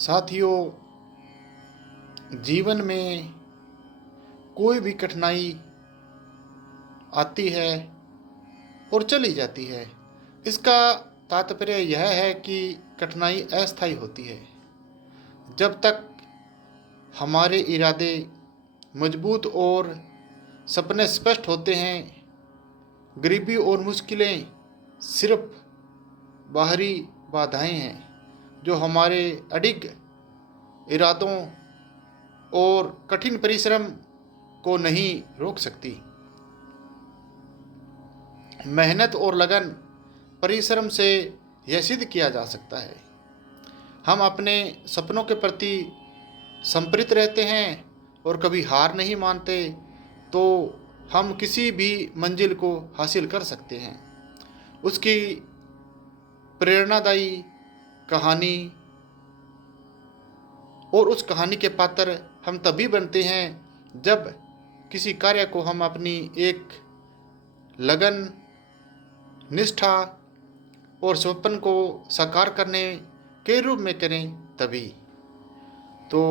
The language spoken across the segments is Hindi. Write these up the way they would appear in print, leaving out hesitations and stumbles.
साथियों, जीवन में कोई भी कठिनाई आती है और चली जाती है। इसका तात्पर्य यह है कि कठिनाई अस्थायी होती है। जब तक हमारे इरादे मजबूत और सपने स्पष्ट होते हैं, गरीबी और मुश्किलें सिर्फ बाहरी बाधाएं हैं जो हमारे अडिग इरादों और कठिन परिश्रम को नहीं रोक सकती। मेहनत और लगन परिश्रम से यह सिद्ध किया जा सकता है। हम अपने सपनों के प्रति संप्रेरित रहते हैं और कभी हार नहीं मानते, तो हम किसी भी मंजिल को हासिल कर सकते हैं। उसकी प्रेरणादायी कहानी और उस कहानी के पात्र हम तभी बनते हैं जब किसी कार्य को हम अपनी एक लगन, निष्ठा और स्वप्न को साकार करने के रूप में करें तभी। तो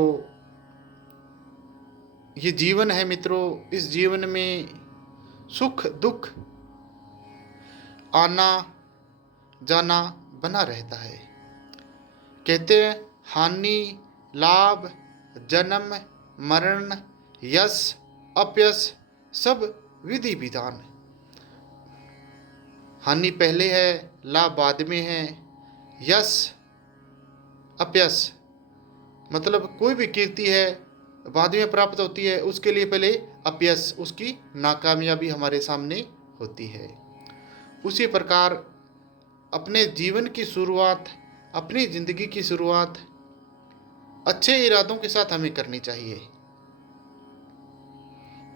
ये जीवन है मित्रों। इस जीवन में सुख दुख आना जाना बना रहता है। कहते हैं हानि लाभ जन्म मरण यश अपयश सब विधि विधान। हानि पहले है, लाभ बाद में है, यश अपयश मतलब कोई भी कीर्ति है बाद में प्राप्त होती है, उसके लिए पहले अपयश, उसकी नाकामयाबी हमारे सामने होती है। उसी प्रकार अपने जीवन की शुरुआत, अपनी जिंदगी की शुरुआत अच्छे इरादों के साथ हमें करनी चाहिए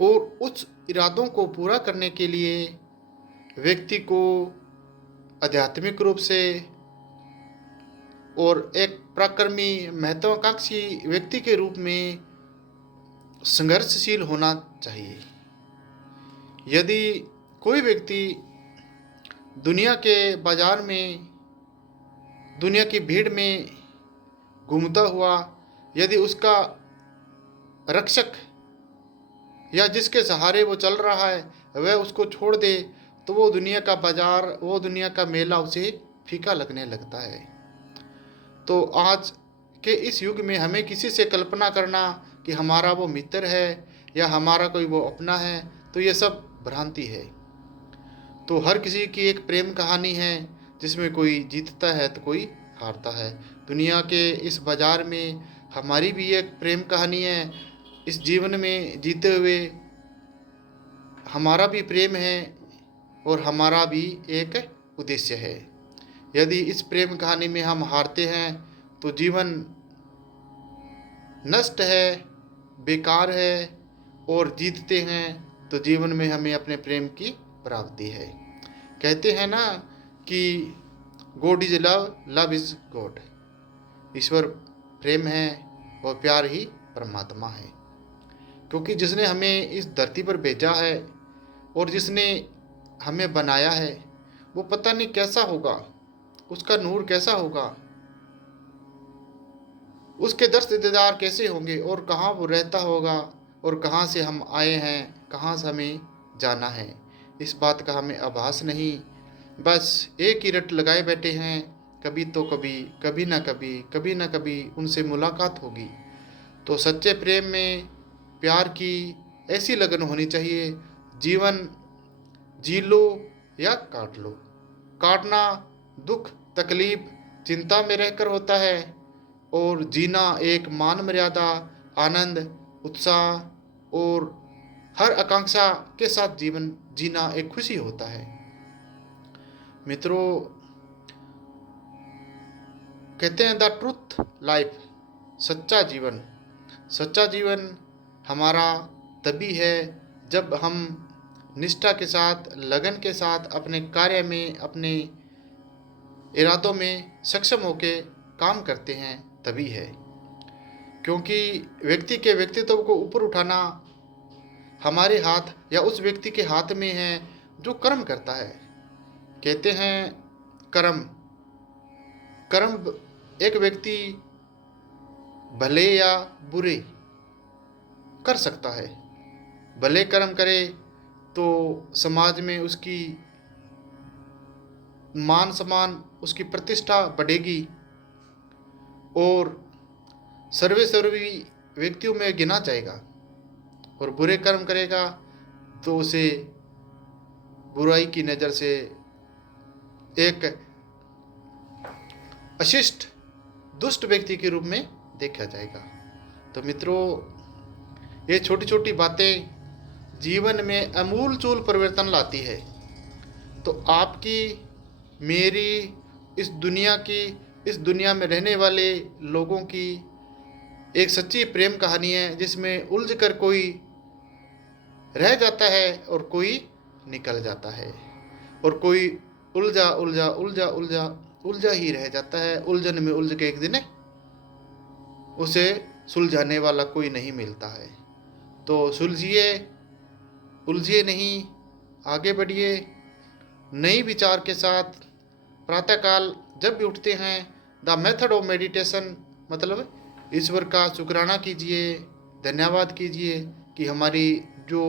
और उस इरादों को पूरा करने के लिए व्यक्ति को आध्यात्मिक रूप से और एक पराक्रमी महत्वाकांक्षी व्यक्ति के रूप में संघर्षशील होना चाहिए। यदि कोई व्यक्ति दुनिया के बाजार में, दुनिया की भीड़ में घूमता हुआ, यदि उसका रक्षक या जिसके सहारे वो चल रहा है वह उसको छोड़ दे, तो वो दुनिया का बाजार, वो दुनिया का मेला उसे फीका लगने लगता है। तो आज के इस युग में हमें किसी से कल्पना करना कि हमारा वो मित्र है या हमारा कोई वो अपना है, तो ये सब भ्रांति है। तो हर किसी की एक प्रेम कहानी है जिसमें कोई जीतता है तो कोई हारता है। दुनिया के इस बाजार में हमारी भी एक प्रेम कहानी है। इस जीवन में जीते हुए हमारा भी प्रेम है और हमारा भी एक उद्देश्य है। यदि इस प्रेम कहानी में हम हारते हैं तो जीवन नष्ट है, बेकार है, और जीतते हैं तो जीवन में हमें अपने प्रेम की प्राप्ति है। कहते हैं ना कि God is love, love is God. ईश्वर प्रेम है और प्यार ही परमात्मा है। क्योंकि जिसने हमें इस धरती पर भेजा है और जिसने हमें बनाया है, वो पता नहीं कैसा होगा, उसका नूर कैसा होगा, उसके दस्त दीदार कैसे होंगे और कहाँ वो रहता होगा और कहाँ से हम आए हैं, कहाँ से हमें जाना है, इस बात का हमें आभास नहीं। बस एक ही रट लगाए बैठे हैं, कभी तो कभी, कभी ना कभी, कभी ना कभी उनसे मुलाकात होगी। तो सच्चे प्रेम में प्यार की ऐसी लगन होनी चाहिए, जीवन जी लो या काट लो। काटना दुख तकलीफ चिंता में रहकर होता है, और जीना एक मान मर्यादा, आनंद, उत्साह और हर आकांक्षा के साथ जीवन जीना एक खुशी होता है। मित्रों, कहते हैं द ट्रूथ लाइफ, सच्चा जीवन। सच्चा जीवन हमारा तभी है जब हम निष्ठा के साथ, लगन के साथ अपने कार्य में, अपने इरादों में सक्षम होकर काम करते हैं, तभी है। क्योंकि व्यक्ति के व्यक्तित्व को ऊपर उठाना हमारे हाथ या उस व्यक्ति के हाथ में है जो कर्म करता है। कहते हैं कर्म, कर्म एक व्यक्ति भले या बुरे कर सकता है। भले कर्म करे तो समाज में उसकी मान सम्मान, उसकी प्रतिष्ठा बढ़ेगी और सर्वे सर्वी व्यक्तियों में गिना जाएगा। और बुरे कर्म करेगा तो उसे बुराई की नज़र से एक अशिष्ट दुष्ट व्यक्ति के रूप में देखा जाएगा। तो मित्रों, ये छोटी छोटी बातें जीवन में अमूल चूल परिवर्तन लाती है। तो आपकी, मेरी, इस दुनिया में रहने वाले लोगों की एक सच्ची प्रेम कहानी है, जिसमें उलझ कर कोई रह जाता है और कोई निकल जाता है, और कोई उलझा उलझा उलझा उलझा उलझा ही रह जाता है। उलझन में उलझ के एक दिन उसे सुलझाने वाला कोई नहीं मिलता है। तो सुलझिए, उलझिए नहीं, आगे बढ़िए नई विचार के साथ। प्रातःकाल जब भी उठते हैं, द मेथड ऑफ मेडिटेशन, मतलब ईश्वर का शुक्राना कीजिए, धन्यवाद कीजिए कि हमारी जो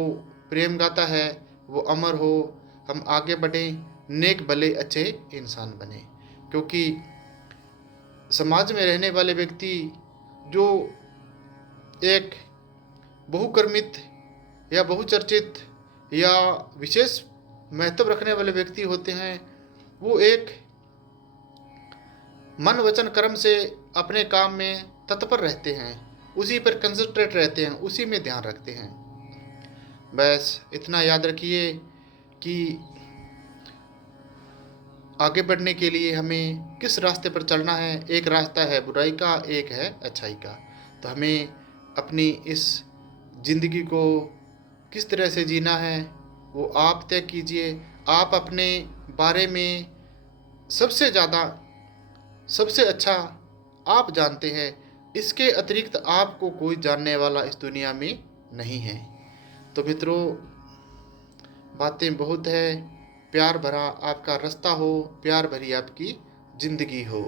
प्रेम गाथा है वो अमर हो, हम आगे बढ़ें, नेक भले अच्छे इंसान बने। क्योंकि समाज में रहने वाले व्यक्ति जो एक बहुकर्मित या बहुचर्चित या विशेष महत्व रखने वाले व्यक्ति होते हैं, वो एक मन वचन कर्म से अपने काम में तत्पर रहते हैं, उसी पर कंसंट्रेट रहते हैं, उसी में ध्यान रखते हैं। बस इतना याद रखिए कि आगे बढ़ने के लिए हमें किस रास्ते पर चलना है। एक रास्ता है बुराई का, एक है अच्छाई का। तो हमें अपनी इस ज़िंदगी को किस तरह से जीना है वो आप तय कीजिए। आप अपने बारे में सबसे ज़्यादा, सबसे अच्छा आप जानते हैं। इसके अतिरिक्त आपको कोई जानने वाला इस दुनिया में नहीं है। तो मित्रों, बातें बहुत है, प्यार भरा आपका रास्ता हो, प्यार भरी आपकी ज़िंदगी हो।